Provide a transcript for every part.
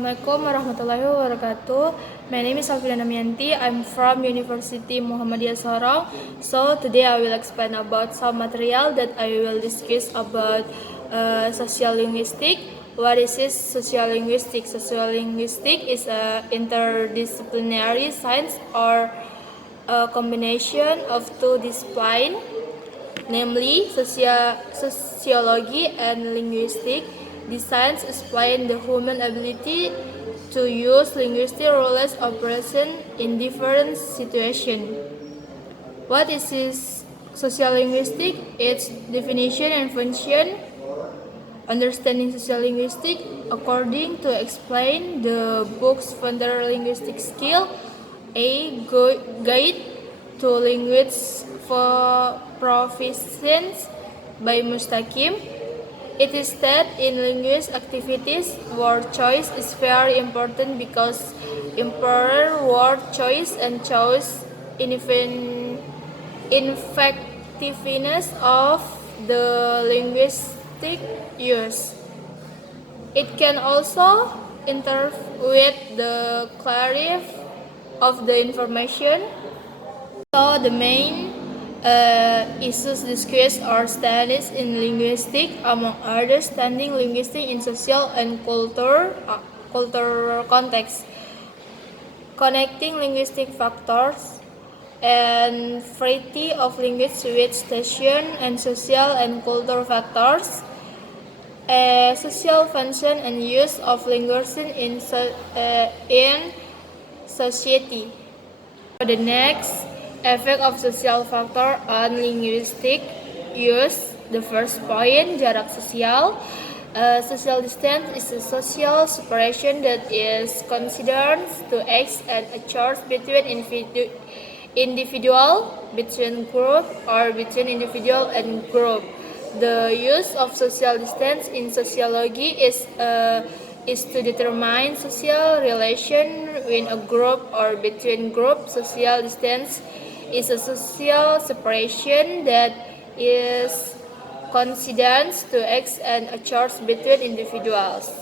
Assalamualaikum warahmatullahi wabarakatuh. My name is Alvina Namianti. I'm from University Muhammadiyah Sorong. So today I will explain about some material that I will discuss about social linguistic. What is this social linguistic? Social linguistic is an interdisciplinary science or a combination of two disciplines, namely sociology and linguistics. These science explain the human ability to use linguistic rules of present in different situations. What is this social linguistic? Its definition and function. Understanding social linguistic according to explain the book's founder linguistic skill, a guide to linguistics for proficiency by Mustaqim. It is that in linguistic activities, word choice is very important because improper word choice and choice effectiveness of the linguistic use. It can also interfere with the clarity of the information. So the main issues discussed are studies in linguistics, among others, studying linguistics in social and cultural context, connecting linguistic factors, and variety of linguistics with station and social and cultural factors, social function and use of linguistics in society. The next effect of social factor on linguistic use. The first point, jarak sosial. Social distance is a social separation that is considered to act as a choice between individual, between group, or between individual and group. The use of social distance in sociology is to determine social relation in a group or between groups. Social distance is a social separation that is considered to act as a choice between individuals.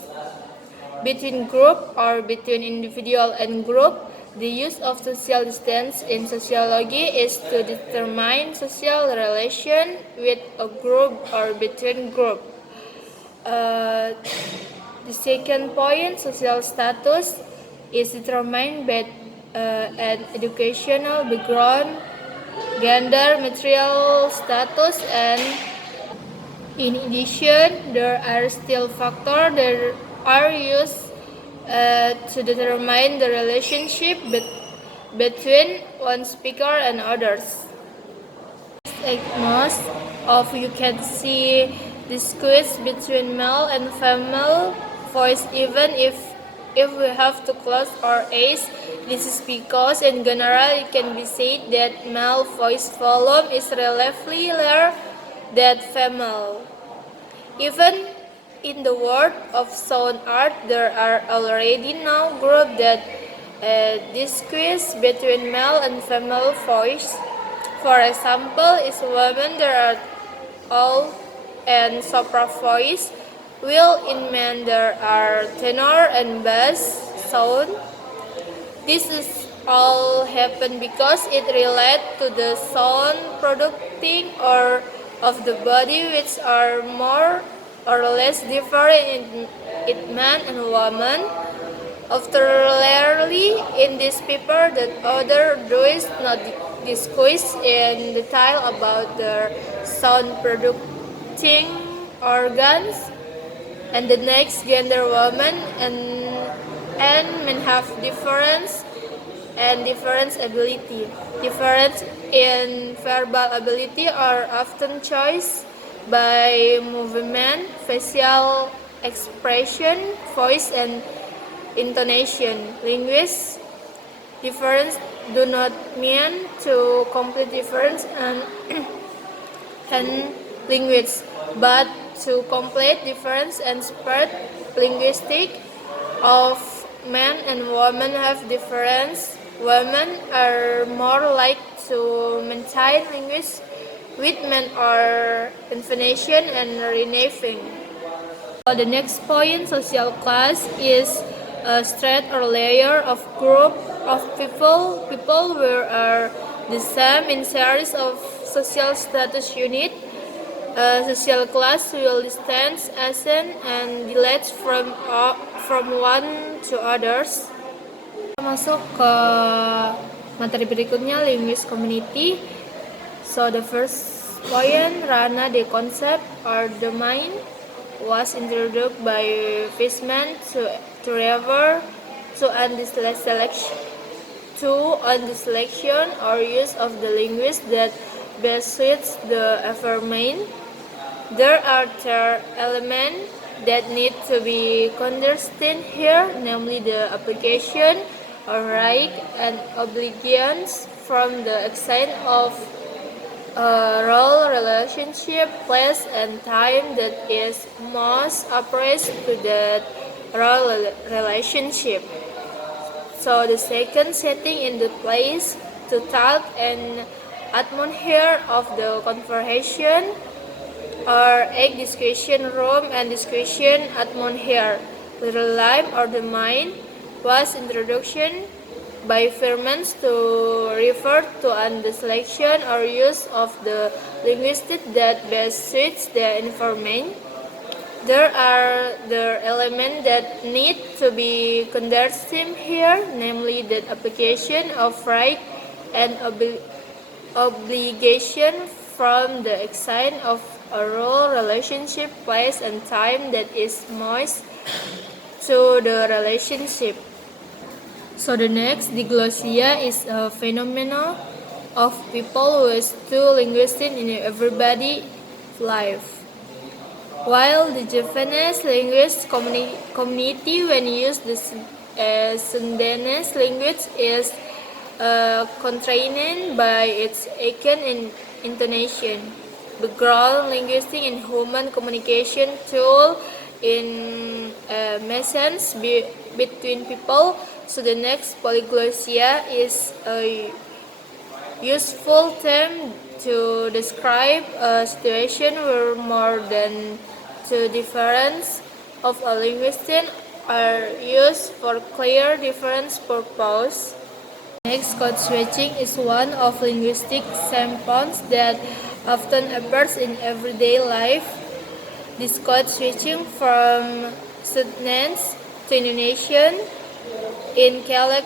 Between group or between individual and group, the use of social distance in sociology is to determine social relation with a group or between group. The second point, social status, is determined by an educational background, gender, material status, and in addition, there are still factors that are used to determine the relationship between one speaker and others. Most of you can see discuss between male and female voice even if we have to close our eyes. This is because in general it can be said that male voice volume is relatively lower than female. Even in the world of sound art, there are already now groups that discuss between male and female voice. For example, is women there are alt and sopran voice, while in men there are tenor and bass sound. This is all happen because it relates to the sound producing or of the body, which are more or less different in man and woman. Afterly, in this paper, that other does not discuss in detail about the sound producing organs, and the next gender, woman and men have difference ability. Difference in verbal ability are often chosen by movement, facial expression, voice, and intonation. Linguists difference do not mean to complete difference and linguists, but to complete difference and spread linguistic of men and women have difference. Women are more like to maintain language with men are intonation and renaming. The next point, social class, is a strata or layer of group of people who are the same in series of social status unit. Social class will distance, ascend, and delete from one to others. Masuk ke materi berikutnya, linguist community. So the first point, Rana, the concept or the mind was introduced by Fishman to refer to on the selection or use of the linguist that best suits the affirmation. There are three elements that need to be understood here, namely the application, or right, and obligations from the extent of role, relationship, place, and time that is most appropriate to that role relationship. So the second, setting in the place to talk and atmosphere of the conversation or a discussion room and discussion atmosphere. The life or the mind was introduction by Fermans to refer to on the selection or use of the linguistic that best suits the information. There are the elements that need to be understood here, namely the application of right and obligation from the extent of a role, relationship, place, and time that is most to the relationship. So the next, diglossia is a phenomenon of people with two linguistics in everybody's life. While the Japanese linguist community, when used the Sundanese language, is constrained by its icon intonation. Background linguistic and human communication tool in message between people. So the next, polyglossia is a useful term to describe a situation where more than two difference of a linguistic are used for clear different purpose. Next, code switching is one of linguistic samples that often appears in everyday life. This code switching from Sudanese to Indonesian, in Gaelic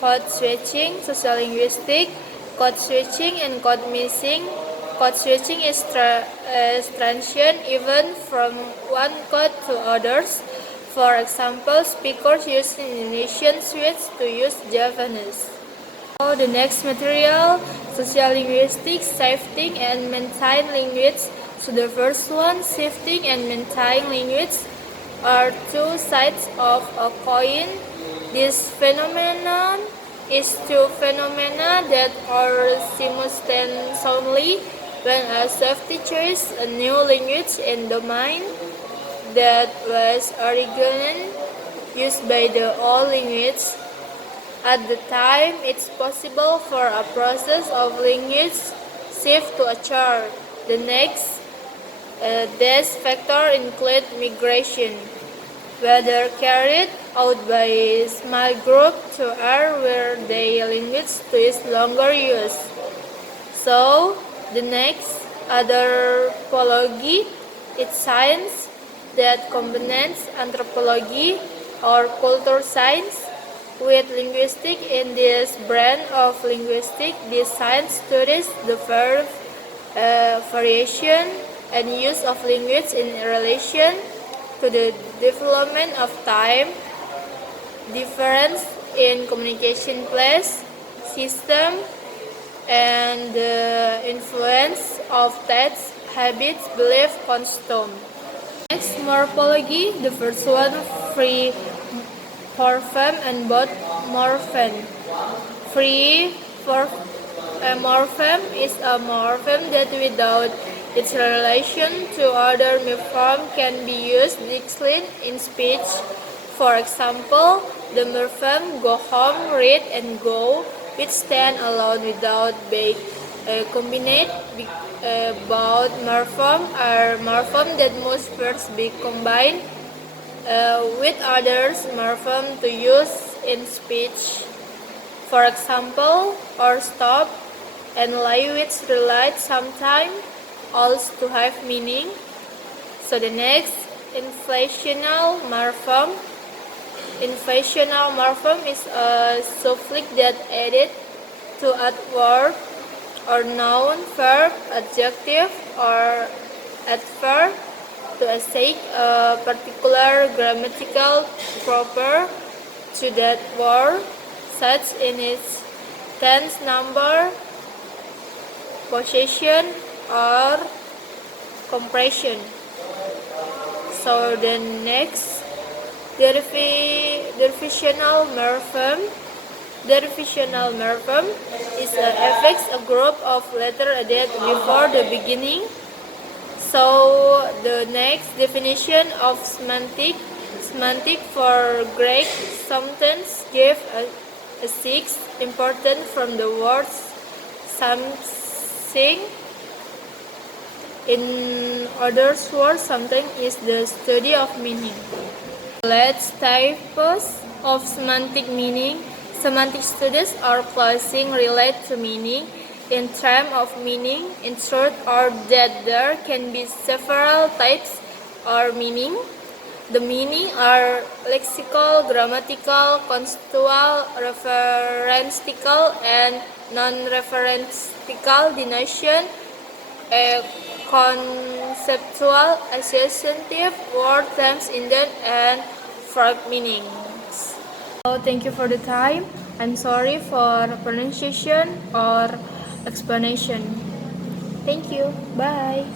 code switching, sociolinguistic code switching, and code mixing. Code switching is transition even from one code to others. For example, speakers use Indonesian switch to use Japanese. So the next material, sociolinguistics, shifting and maintaining language. So the first one, shifting and maintaining language, are two sides of a coin. This phenomenon is two phenomena that are simultaneously when a safety chooses a new language in the mind that was originally used by the old language. At the time, it's possible for a process of language shift to occur. The next, these factors include migration, whether carried out by small group to area where the language is longer used. So, the next, anthropology, it's science that combines anthropology or culture science with linguistics. In this branch of linguistics, this science studies the variation and use of language in relation to the development of time, difference in communication place, system, and the influence of thoughts, habits, belief, custom. Next, morphology. The first one, free morpheme and both morpheme. Free morpheme is a morpheme that without its relation to other morpheme can be used distinct in speech. For example, the morpheme go home, read, and go, which stand alone without being combined. Both morphemes are morphemes that must first be combined. with others morpheme to use in speech. For example, or stop and lie which relate sometimes also to have meaning. So the next, inflational morpheme. Inflational morpheme is a suffix that added to add word or noun, verb, adjective, or adverb to assign a particular grammatical proper to that word, such in its tense, number, possession, or compression. So the next, derivational morpheme. Derivational morpheme is affixes a group of letters added before the beginning. So the next definition of semantic. Semantic for Greek sometimes give a sixth important from the word something. In other words, something is the study of meaning. Let's types of semantic meaning. Semantic studies are closely related to meaning in terms of meaning, in short, or that there can be several types or meaning. The meaning are lexical, grammatical, contextual, referential, and non-referential denotation, conceptual, associative, word terms, indent, and verb meanings. So thank you for the time. I'm sorry for pronunciation or explanation. Thank you. Bye.